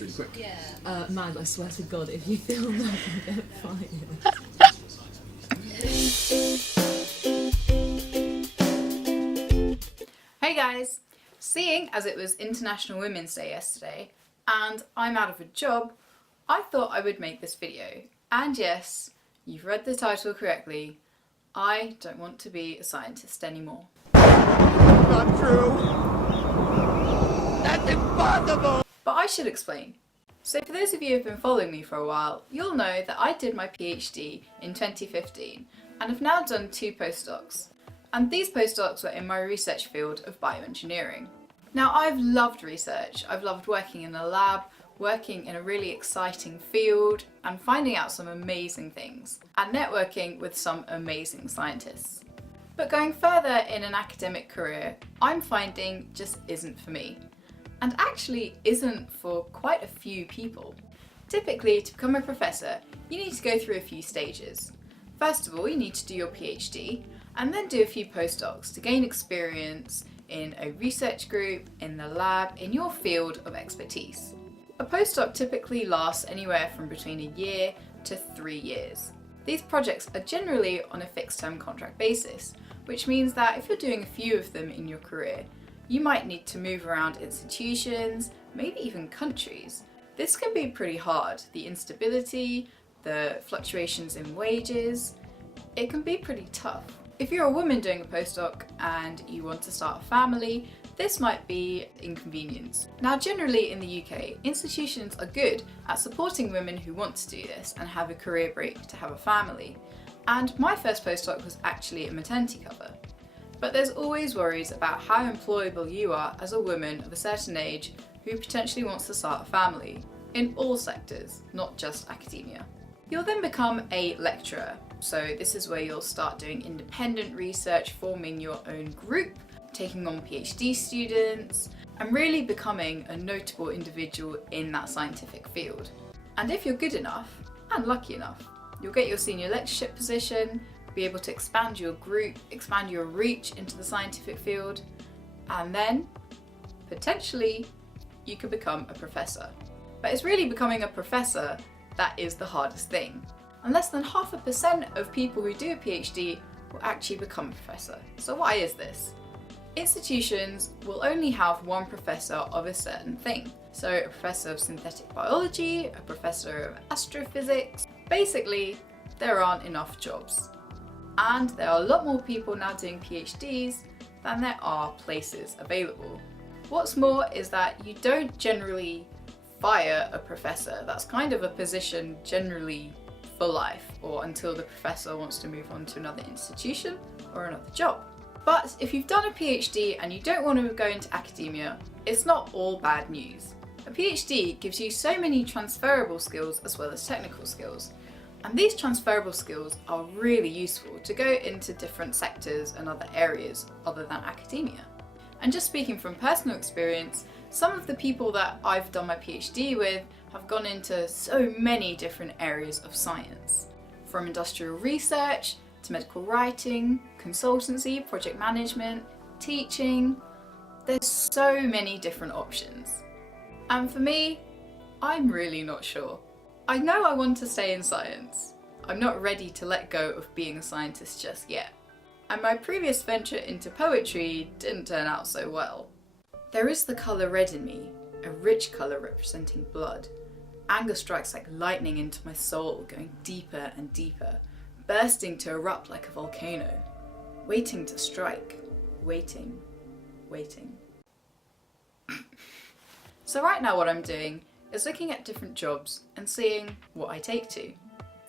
Yeah. Man, I swear to God, if you film that, you'll get fired. Hey guys! Seeing as it was International Women's Day yesterday, and I'm out of a job, I thought I would make this video. And yes, you've read the title correctly, I don't want to be a scientist anymore. Not true! That's impossible! But I should explain. So for those of you who have been following me for a while, you'll know that I did my PhD in 2015 and have now done 2 postdocs. And these postdocs were in my research field of bioengineering. Now I've loved research. I've loved working in a lab, working in a really exciting field and finding out some amazing things and networking with some amazing scientists. But going further in an academic career, I'm finding just isn't for me. And actually isn't for quite a few people. Typically, to become a professor, you need to go through a few stages. First of all, you need to do your PhD and then do a few postdocs to gain experience in a research group, in the lab, in your field of expertise. A postdoc typically lasts anywhere from between a year to 3 years. These projects are generally on a fixed term contract basis, which means that if you're doing a few of them in your career, you might need to move around institutions, maybe even countries. This can be pretty hard. The instability, the fluctuations in wages, it can be pretty tough. If you're a woman doing a postdoc and you want to start a family, this might be inconvenience. Now generally in the UK, institutions are good at supporting women who want to do this and have a career break to have a family. And my first postdoc was actually a maternity cover. But there's always worries about how employable you are as a woman of a certain age who potentially wants to start a family, in all sectors, not just academia. You'll then become a lecturer, so this is where you'll start doing independent research, forming your own group, taking on PhD students, and really becoming a notable individual in that scientific field. And if you're good enough, and lucky enough, you'll get your senior lectureship position, be able to expand your group, expand your reach into the scientific field, and then, potentially, you could become a professor. But it's really becoming a professor that is the hardest thing. And less than 0.5% of people who do a PhD will actually become a professor. So why is this? Institutions will only have one professor of a certain thing. So a professor of synthetic biology, a professor of astrophysics. Basically, there aren't enough jobs. And there are a lot more people now doing PhDs than there are places available. What's more is that you don't generally fire a professor. That's kind of a position generally for life, or until the professor wants to move on to another institution or another job. But if you've done a PhD and you don't want to go into academia, it's not all bad news. A PhD gives you so many transferable skills as well as technical skills. And these transferable skills are really useful to go into different sectors and other areas other than academia. And just speaking from personal experience, some of the people that I've done my PhD with have gone into so many different areas of science. From industrial research, to medical writing, consultancy, project management, teaching. There's so many different options. And for me, I'm really not sure. I know I want to stay in science. I'm not ready to let go of being a scientist just yet. And my previous venture into poetry didn't turn out so well. There is the colour red in me, a rich colour representing blood. Anger strikes like lightning into my soul, going deeper and deeper, bursting to erupt like a volcano, waiting to strike, waiting, waiting. So right now what I'm doing is looking at different jobs and seeing what I take to.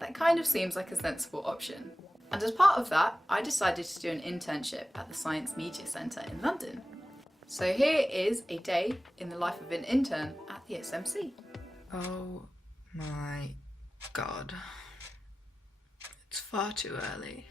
That kind of seems like a sensible option. And as part of that, I decided to do an internship at the Science Media Centre in London. So here is a day in the life of an intern at the SMC. Oh my god. It's far too early.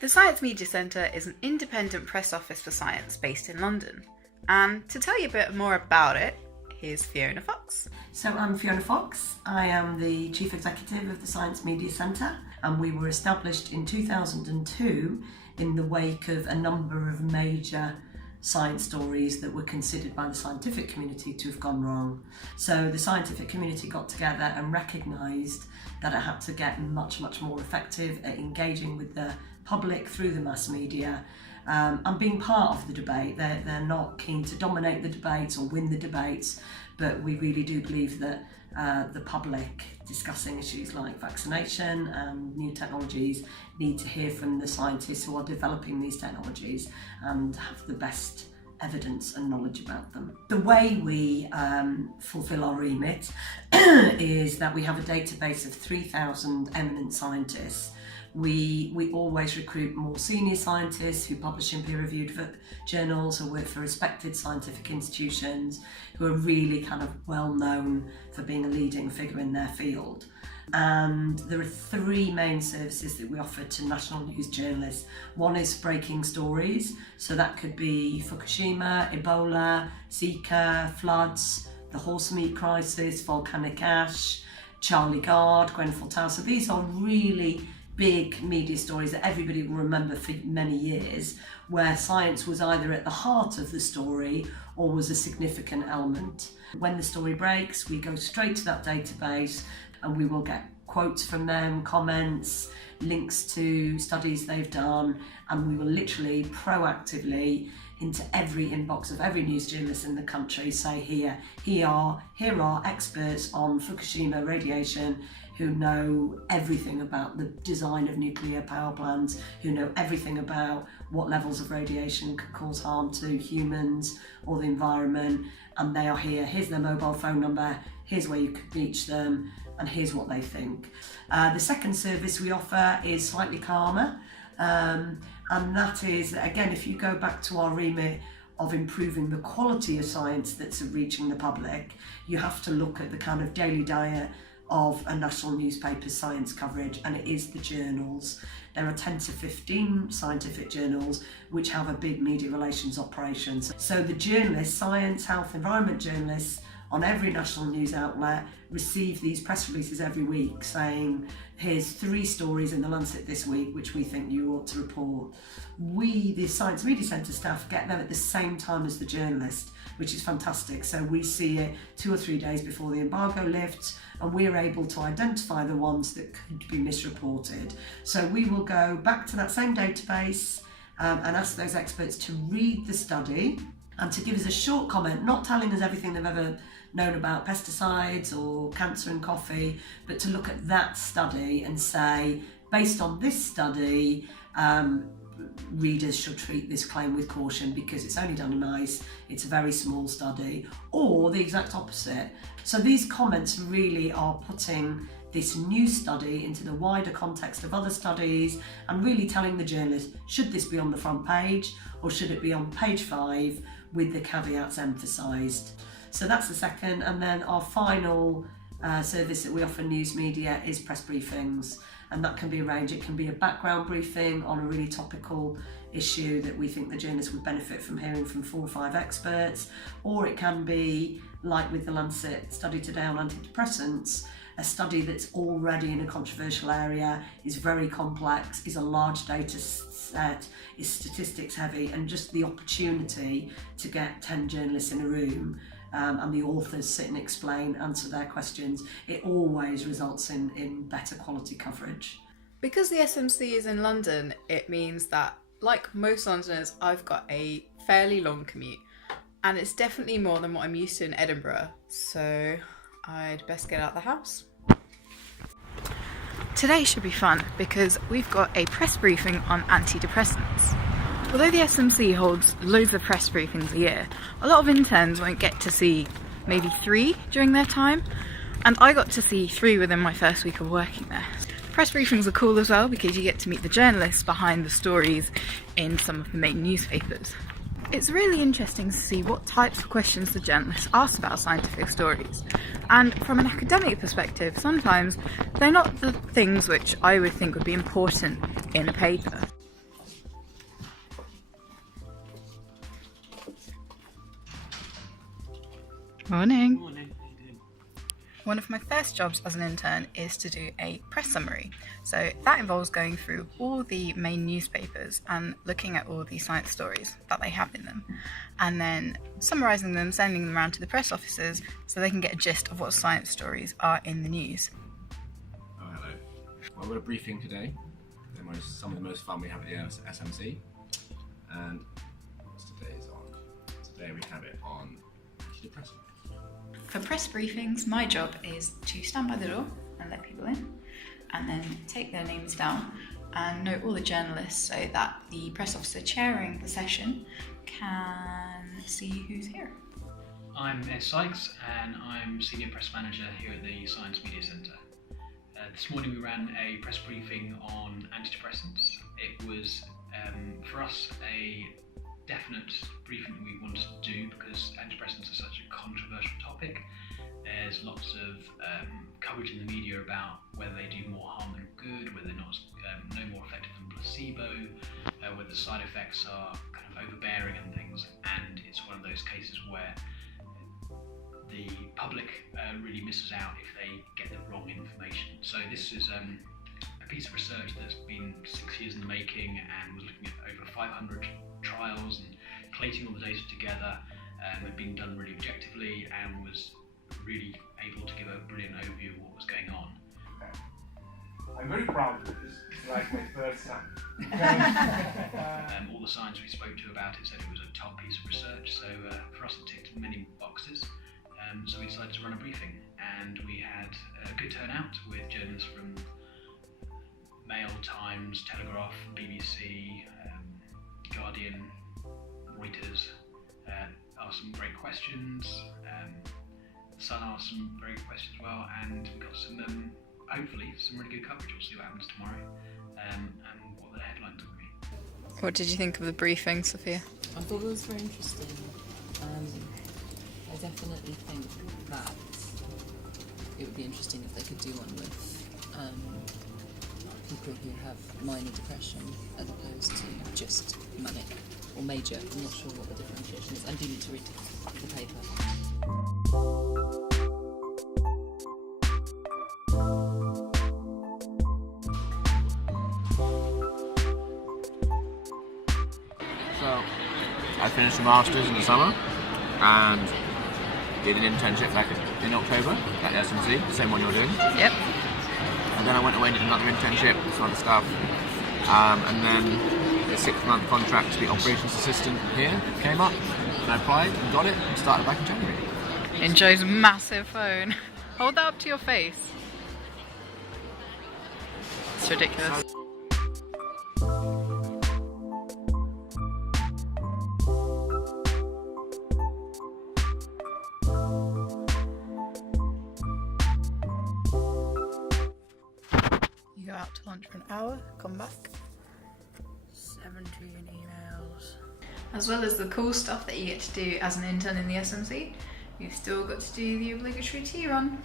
The Science Media Centre is an independent press office for science based in London. And to tell you a bit more about it, here's Fiona Fox. So I'm Fiona Fox. I am the Chief Executive of the Science Media Centre, and we were established in 2002 in the wake of a number of major science stories that were considered by the scientific community to have gone wrong. So the scientific community got together and recognised that it had to get much more effective at engaging with the public through the mass media and being part of the debate. They're not keen to dominate the debates or win the debates, but we really do believe that the public discussing issues like vaccination and new technologies need to hear from the scientists who are developing these technologies and have the best evidence and knowledge about them. The way we fulfil our remit is that we have a database of 3,000 eminent scientists. We always recruit more senior scientists who publish in peer-reviewed journals, who work for respected scientific institutions, who are really kind of well known for being a leading figure in their field. And there are three main services that we offer to national news journalists. One is breaking stories, so that could be Fukushima, Ebola, Zika, floods, the horse meat crisis, volcanic ash, Charlie Gard, Grenfell Tower. So these are really big media stories that everybody will remember for many years, where science was either at the heart of the story or was a significant element. When the story breaks, we go straight to that database and we will get quotes from them, comments, links to studies they've done, and we will literally proactively into every inbox of every news journalist in the country say, here are experts on Fukushima radiation who know everything about the design of nuclear power plants, who know everything about what levels of radiation could cause harm to humans or the environment, and they are here. Here's their mobile phone number, here's where you could reach them, and here's what they think. The second service we offer is slightly calmer, and that is, again, if you go back to our remit of improving the quality of science that's reaching the public, you have to look at the kind of daily diet of a national newspaper's science coverage, and it is the journals. There are 10 to 15 scientific journals which have a big media relations operation. So the journalists, science, health, environment journalists on every national news outlet receive these press releases every week saying, here's 3 stories in the Lancet this week which we think you ought to report. We, the Science Media Centre staff, get them at the same time as the journalist, which is fantastic. So we see it 2 or 3 days before the embargo lifts, and we're able to identify the ones that could be misreported. So we will go back to that same database and ask those experts to read the study and to give us a short comment, not telling us everything they've ever known about pesticides or cancer in coffee, but to look at that study and say, based on this study, readers should treat this claim with caution because it's only done in mice, it's a very small study, or the exact opposite. So these comments really are putting this new study into the wider context of other studies and really telling the journalist, should this be on the front page or should it be on page 5 with the caveats emphasised? So that's the second. And then our final service that we offer news media is press briefings, and that can be a range. It can be a background briefing on a really topical issue that we think the journalist would benefit from hearing from 4 or 5 experts, or it can be, like with the Lancet study today on antidepressants, a study that's already in a controversial area, is very complex, is a large data set, is statistics heavy, and just the opportunity to get 10 journalists in a room and the authors sit and explain, answer their questions, it always results in better quality coverage. Because the SMC is in London, it means that, like most Londoners, I've got a fairly long commute, and it's definitely more than what I'm used to in Edinburgh, so I'd best get out of the house. Today should be fun because we've got a press briefing on antidepressants. Although the SMC holds loads of press briefings a year, a lot of interns won't get to see maybe 3 during their time, and I got to see 3 within my first week of working there. Press briefings are cool as well because you get to meet the journalists behind the stories in some of the main newspapers. It's really interesting to see what types of questions the journalists ask about scientific stories, and from an academic perspective, sometimes they're not the things which I would think would be important in a paper. Morning. Morning. How you doing? One of my first jobs as an intern is to do a press summary. So that involves going through all the main newspapers and looking at all the science stories that they have in them, and then summarising them, sending them around to the press officers so they can get a gist of what science stories are in the news. Oh, hello. Well, we've got a briefing today. Some of the most fun we have at the SMC. And what's today's on? Today we have it on antidepressants. For press briefings, my job is to stand by the door and let people in, and then take their names down and note all the journalists so that the press officer chairing the session can see who's here. I'm Ed Sykes and I'm Senior Press Manager here at the Science Media Centre. This morning we ran a press briefing on antidepressants. It was, for us, a definite briefing that we wanted to do because antidepressants are such a controversial topic. There's lots of coverage in the media about whether they do more harm than good, whether they're not no more effective than placebo, whether the side effects are kind of overbearing and things, and it's one of those cases where the public really misses out if they get the wrong information. So this is a piece of research that's been 6 years in the making and was looking at over 500 trials and collating all the data together. Had been done really objectively and was really able to give a brilliant overview of what was going on. I'm very proud of this. It's like my first son. All the science we spoke to about it said it was a top piece of research, so for us it ticked many boxes. So we decided to run a briefing, and we had a good turnout with journalists from Mail, Times, Telegraph, BBC, Guardian, Reuters. Asked some great questions. The Sun asked some very good questions as well, and we got some, hopefully, some really good coverage. We'll see what happens tomorrow, and what the headlines will be. What did you think of the briefing, Sophia? I thought it was very interesting. I definitely think that it would be interesting if they could do one with people who have minor depression as opposed to just manic or major. I'm not sure what the differentiation is. I do need to read the paper. So, I finished a master's in the summer and did an internship back in October at the SMC, the same one you're doing. Yep. And then I went away and did another internship, some other stuff. And then a 6-month contract to be operations assistant here came up. And I applied and got it and started back in January. Enjoy's massive phone. Hold that up to your face. It's ridiculous. You go out to lunch for an hour, come back. 17 emails. As well as the cool stuff that you get to do as an intern in the SMC, you've still got to do the obligatory tea run.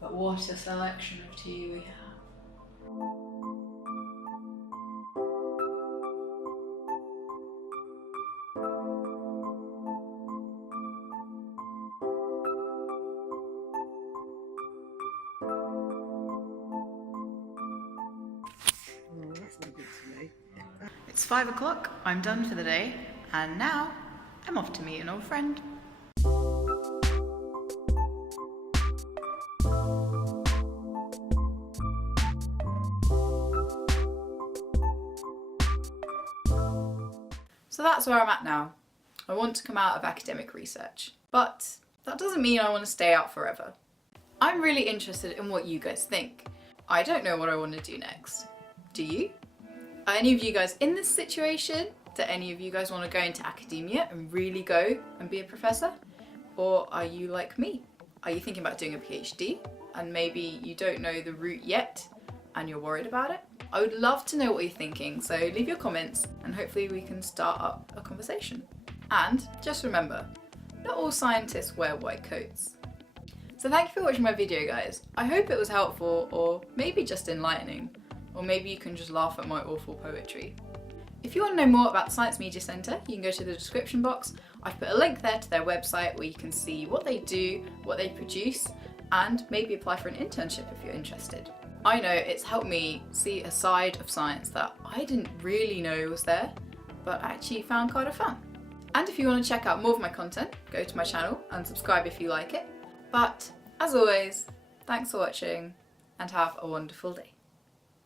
But what a selection of tea we have. It's 5 o'clock, I'm done for the day, and now I'm off to meet an old friend. So that's where I'm at now. I want to come out of academic research, but that doesn't mean I want to stay out forever. I'm really interested in what you guys think. I don't know what I want to do next. Do you? Are any of you guys in this situation? Do any of you guys want to go into academia and really go and be a professor? Or are you like me? Are you thinking about doing a PhD and maybe you don't know the route yet and you're worried about it? I would love to know what you're thinking, so leave your comments and hopefully we can start up a conversation. And just remember, not all scientists wear white coats. So thank you for watching my video, guys. I hope it was helpful or maybe just enlightening, or maybe you can just laugh at my awful poetry. If you want to know more about the Science Media Centre, you can go to the description box I've put a link there to their website where you can see what they do, what they produce, and maybe apply for an internship if you're interested. I know it's helped me see a side of science that I didn't really know was there, but actually found kind of fun. And if you want to check out more of my content, go to my channel and subscribe if you like it. But as always, thanks for watching and have a wonderful day.